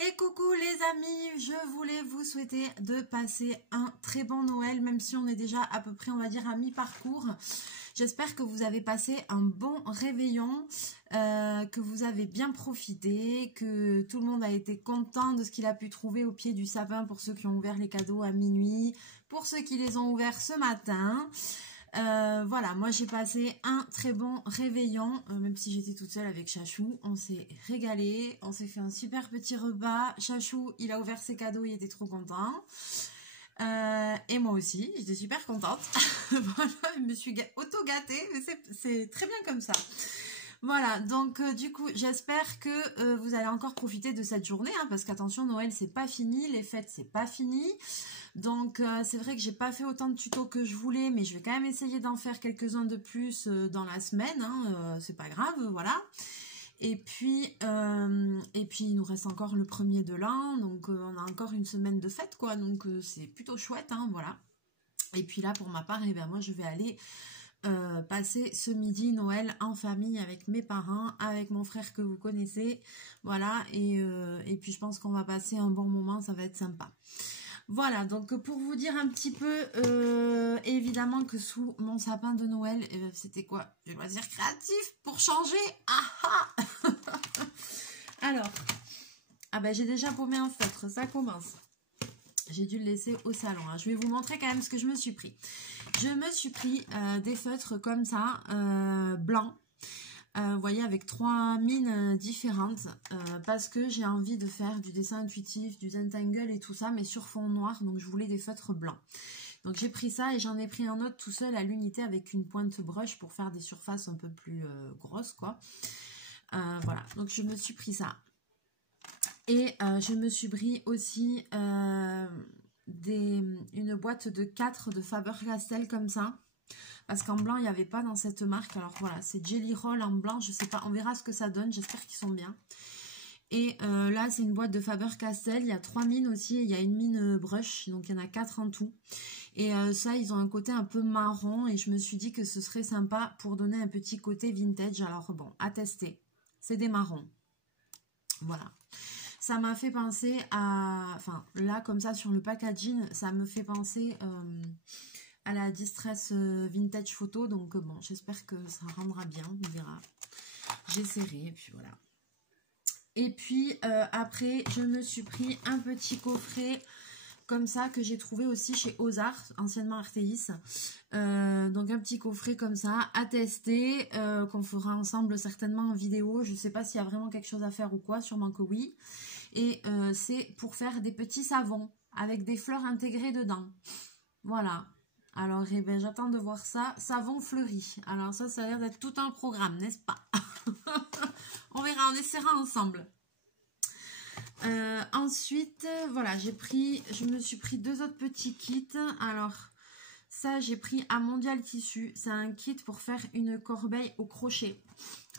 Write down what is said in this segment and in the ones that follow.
Et coucou les amis, je voulais vous souhaiter de passer un très bon Noël, même si on est déjà à peu près, on va dire, à mi-parcours. J'espère que vous avez passé un bon réveillon, que vous avez bien profité, que tout le monde a été content de ce qu'il a pu trouver au pied du sapin pour ceux qui ont ouvert les cadeaux à minuit, pour ceux qui les ont ouverts ce matin. Voilà, moi j'ai passé un très bon réveillon, même si j'étais toute seule avec Chachou. On s'est régalé, on s'est fait un super petit repas. Chachou, il a ouvert ses cadeaux, il était trop content. Et moi aussi, j'étais super contente. Voilà, je me suis auto-gâtée, mais c'est très bien comme ça. Voilà, donc du coup, j'espère que vous allez encore profiter de cette journée, hein, parce qu'attention, Noël, c'est pas fini, les fêtes, c'est pas fini. Donc c'est vrai que j'ai pas fait autant de tutos que je voulais, mais je vais quand même essayer d'en faire quelques-uns de plus dans la semaine, hein, c'est pas grave, voilà. Et puis il nous reste encore le 1er de l'an, donc on a encore une semaine de fête, quoi, donc c'est plutôt chouette, hein, voilà. Et puis là, pour ma part, eh bien, moi, je vais aller passer ce midi Noël en famille avec mes parents, avec mon frère que vous connaissez, voilà, et puis je pense qu'on va passer un bon moment, ça va être sympa. Voilà, donc pour vous dire un petit peu, évidemment que sous mon sapin de Noël, c'était quoi? Des loisirs créatifs pour changer. Ah ah. Alors, ah ben j'ai déjà paumé un feutre, ça commence. J'ai dû le laisser au salon, hein. Je vais vous montrer quand même ce que je me suis pris. Je me suis pris des feutres comme ça, blancs. Vous voyez, avec 3 mines différentes, parce que j'ai envie de faire du dessin intuitif, du Zentangle et tout ça, mais sur fond noir, donc je voulais des feutres blancs. Donc j'ai pris ça et j'en ai pris un autre tout seul à l'unité avec une pointe brush pour faire des surfaces un peu plus grosses, quoi. Voilà, donc je me suis pris ça. Et je me suis pris aussi une boîte de 4 de Faber-Castell comme ça. Parce qu'en blanc, il n'y avait pas dans cette marque. Alors voilà, c'est Jelly Roll en blanc. Je sais pas, on verra ce que ça donne. J'espère qu'ils sont bien. Et là, c'est une boîte de Faber-Castell. Il y a 3 mines aussi. Il y a une mine brush. Donc, il y en a 4 en tout. Et ça, ils ont un côté un peu marron. Et je me suis dit que ce serait sympa pour donner un petit côté vintage. Alors bon, à tester. C'est des marrons. Voilà. Ça m'a fait penser à... Enfin, là, comme ça, sur le packaging, ça me fait penser... à la Distress Vintage Photo, donc bon, j'espère que ça rendra bien, on verra. J'essaierai, et puis voilà. Et puis après, je me suis pris un petit coffret comme ça que j'ai trouvé aussi chez Ozar, anciennement Arteis. Donc un petit coffret comme ça à tester, qu'on fera ensemble certainement en vidéo. Je ne sais pas s'il y a vraiment quelque chose à faire ou quoi, sûrement que oui. Et c'est pour faire des petits savons avec des fleurs intégrées dedans. Voilà. Alors, eh ben, j'attends de voir ça. Savon fleuri. Alors ça a l'air d'être tout un programme, n'est-ce pas? On verra, on essaiera ensemble. Ensuite, voilà, je me suis pris 2 autres petits kits. Alors, ça, j'ai pris à Mondial Tissu. C'est un kit pour faire une corbeille au crochet.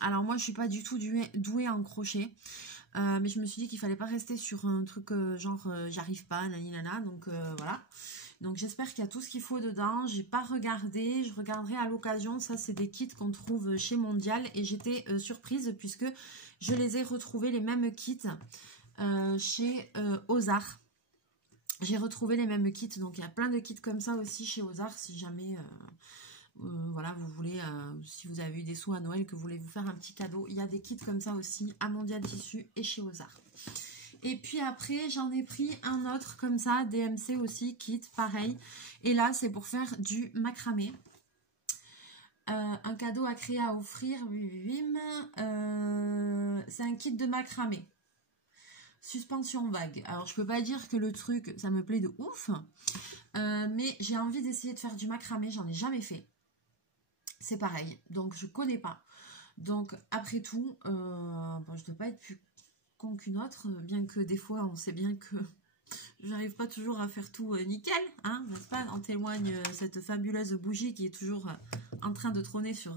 Alors, moi, je suis pas du tout douée en crochet. Mais je me suis dit qu'il fallait pas rester sur un truc genre j'arrive pas, nanana. Donc, voilà. Donc j'espère qu'il y a tout ce qu'il faut dedans. J'ai pas regardé, je regarderai à l'occasion. Ça, c'est des kits qu'on trouve chez Mondial et j'étais surprise puisque je les ai retrouvés, les mêmes kits chez Ozar. J'ai retrouvé les mêmes kits, donc il y a plein de kits comme ça aussi chez Ozar si jamais voilà, vous voulez, si vous avez eu des sous à Noël, que vous voulez vous faire un petit cadeau, il y a des kits comme ça aussi à Mondial Tissu et chez Ozar. Et puis après, j'en ai pris un autre comme ça, DMC aussi, kit, pareil. Et là, c'est pour faire du macramé. Un cadeau à créer, à offrir. C'est un kit de macramé. Suspension vague. Alors, je peux pas dire que le truc, ça me plaît de ouf. Mais j'ai envie d'essayer de faire du macramé. J'en ai jamais fait. C'est pareil. Donc, je connais pas. Donc, après tout, bon, je dois pas être plus con qu'une autre, bien que des fois on sait bien que j'arrive pas toujours à faire tout nickel, hein, n'est-ce pas? En témoigne cette fabuleuse bougie qui est toujours en train de trôner sur,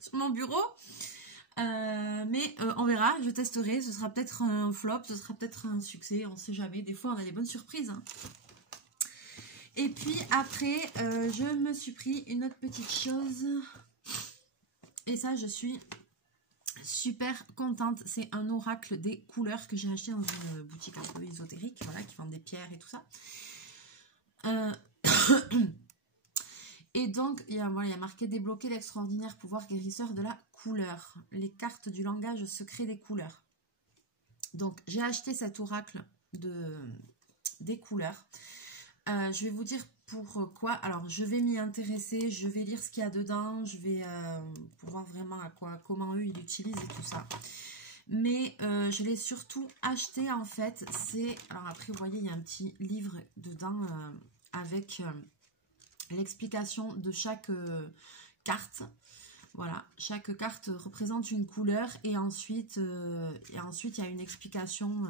sur mon bureau. Mais on verra, je testerai, ce sera peut-être un flop, ce sera peut-être un succès, on sait jamais, des fois on a des bonnes surprises, hein. Et puis après, je me suis pris une autre petite chose, et ça je suis super contente. C'est un oracle des couleurs que j'ai acheté dans une boutique un peu ésotérique, voilà, qui vend des pierres et tout ça. Et donc, il y a marqué débloquer l'extraordinaire pouvoir guérisseur de la couleur. Les cartes du langage secret des couleurs. Donc, j'ai acheté cet oracle des couleurs. Je vais vous dire pourquoi. Alors, je vais m'y intéresser, je vais lire ce qu'il y a dedans, je vais pour voir vraiment comment eux ils l'utilisent et tout ça. Mais je l'ai surtout acheté en fait. Alors après, vous voyez, il y a un petit livre dedans avec l'explication de chaque carte. Voilà, chaque carte représente une couleur et ensuite il y a une explication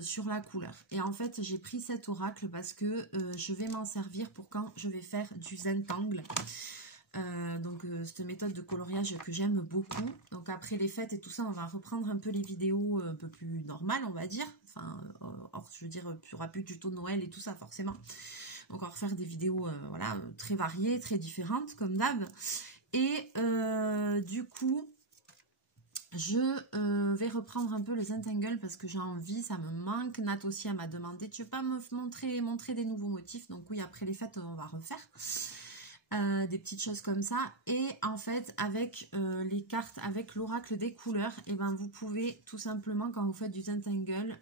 sur la couleur. Et en fait, j'ai pris cet oracle parce que je vais m'en servir pour quand je vais faire du Zentangle. Donc cette méthode de coloriage que j'aime beaucoup. Donc après les fêtes et tout ça, on va reprendre un peu les vidéos un peu plus normales, on va dire. Enfin, je veux dire, il n'y aura plus du tuto de Noël et tout ça forcément. Donc on va refaire des vidéos voilà, très variées, très différentes comme d'hab. Et du coup, je vais reprendre un peu le Zentangle parce que j'ai envie, ça me manque. Nat aussi, elle m'a demandé, tu veux pas me montrer des nouveaux motifs? Donc oui, après les fêtes, on va refaire des petites choses comme ça. Et en fait, avec les cartes, avec l'oracle des couleurs, et ben vous pouvez tout simplement, quand vous faites du Zentangle,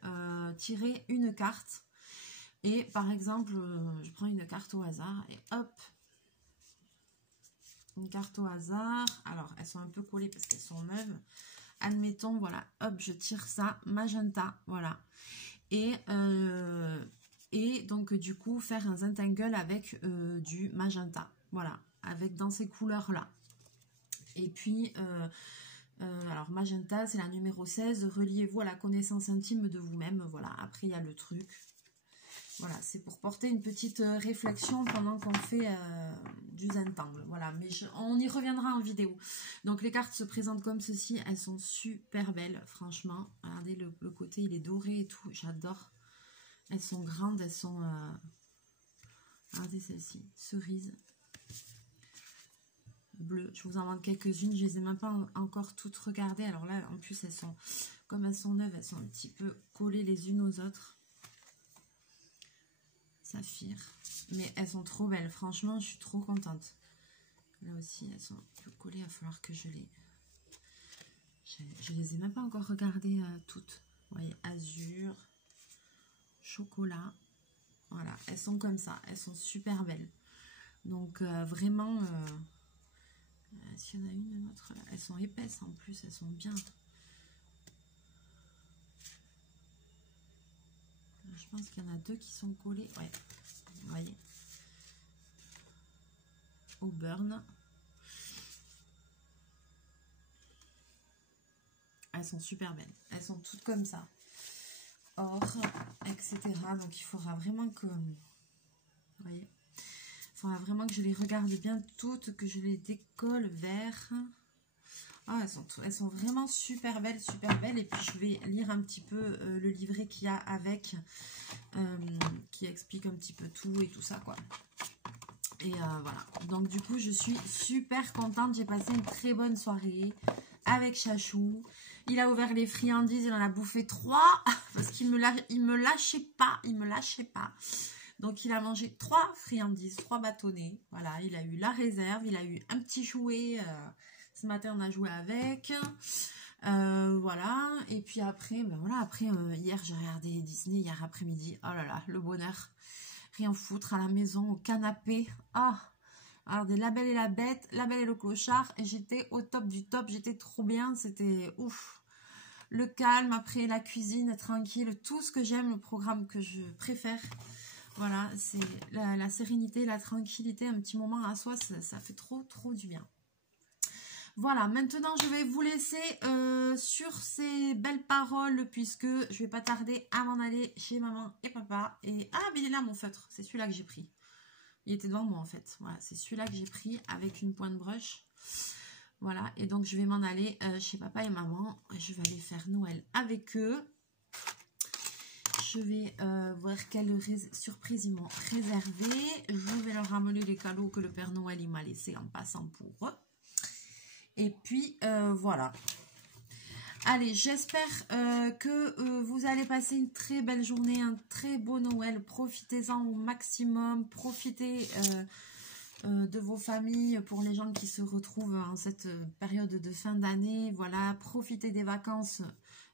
tirer une carte. Et par exemple, je prends une carte au hasard et hop, une carte au hasard. Alors, elles sont un peu collées parce qu'elles sont neuves. Admettons, voilà, hop, je tire ça, magenta, voilà. Et donc, du coup, faire un Zentangle avec du magenta, voilà, avec dans ces couleurs-là. Et puis, alors, magenta, c'est la numéro 16, reliez-vous à la connaissance intime de vous-même, voilà. Après, il y a le truc. Voilà, c'est pour porter une petite réflexion pendant qu'on fait du Zentangle. Voilà, mais on y reviendra en vidéo. Donc les cartes se présentent comme ceci. Elles sont super belles, franchement. Regardez, le côté, il est doré et tout. J'adore. Elles sont grandes, elles sont... Regardez celle-ci, cerise. Bleu. Je vous en montre quelques-unes. Je les ai même pas encore toutes regardées. Alors là, en plus, elles sont... Comme elles sont neuves, elles sont un petit peu collées les unes aux autres. Saphir, mais elles sont trop belles, franchement je suis trop contente. Là aussi elles sont un peu collées, il va falloir que je les ai même pas encore regardées toutes. Vous voyez, azur, chocolat, voilà, elles sont comme ça, elles sont super belles. Donc vraiment, s'il y en a une autre, elles sont épaisses en plus, elles sont bien. Je pense qu'il y en a deux qui sont collées. Ouais, vous voyez. Au burn. Elles sont super belles. Elles sont toutes comme ça. Or, etc. Donc il faudra vraiment que... Vous voyez. Il faudra vraiment que je les regarde bien toutes, que je les décolle vers... Ah, elles sont vraiment super belles, et puis je vais lire un petit peu le livret qu'il y a avec, qui explique un petit peu tout et tout ça, quoi. Et voilà, donc du coup je suis super contente, j'ai passé une très bonne soirée avec Chachou. Il a ouvert les friandises, il en a bouffé 3 parce qu'il me lâchait pas, donc il a mangé 3 friandises, 3 bâtonnets, voilà, il a eu la réserve, il a eu un petit jouet... Ce matin, on a joué avec. Voilà. Et puis après, ben voilà, hier, j'ai regardé Disney, hier après-midi. Oh là là, le bonheur. Rien foutre à la maison, au canapé. Ah, regardez, La Belle et la Bête, La Belle et le Clochard. Et j'étais au top du top. J'étais trop bien. C'était ouf. Le calme, après la cuisine, tranquille. Tout ce que j'aime, le programme que je préfère. Voilà, c'est la sérénité, la tranquillité. Un petit moment à soi, ça fait trop, trop du bien. Voilà, maintenant je vais vous laisser sur ces belles paroles puisque je vais pas tarder à m'en aller chez maman et papa. Et ah, mais il est là mon feutre, c'est celui-là que j'ai pris. Il était devant moi en fait. Voilà, c'est celui-là que j'ai pris avec une pointe brush. Voilà, et donc je vais m'en aller chez papa et maman. Je vais aller faire Noël avec eux. Je vais voir quelle surprise ils m'ont réservé. Je vais leur ramener les cadeaux que le Père Noël il m'a laissé en passant pour eux. Et puis, voilà. Allez, j'espère que vous allez passer une très belle journée, un très beau Noël. Profitez-en au maximum. Profitez de vos familles pour les gens qui se retrouvent en cette période de fin d'année. Voilà, profitez des vacances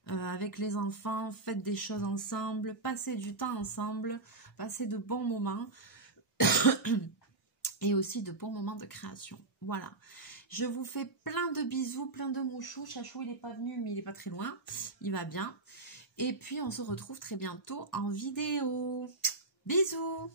avec les enfants. Faites des choses ensemble. Passez du temps ensemble. Passez de bons moments. Et aussi de bons moments de création. Voilà. Je vous fais plein de bisous, plein de mouchous. Chachou, il n'est pas venu, mais il n'est pas très loin. Il va bien. Et puis, on se retrouve très bientôt en vidéo. Bisous!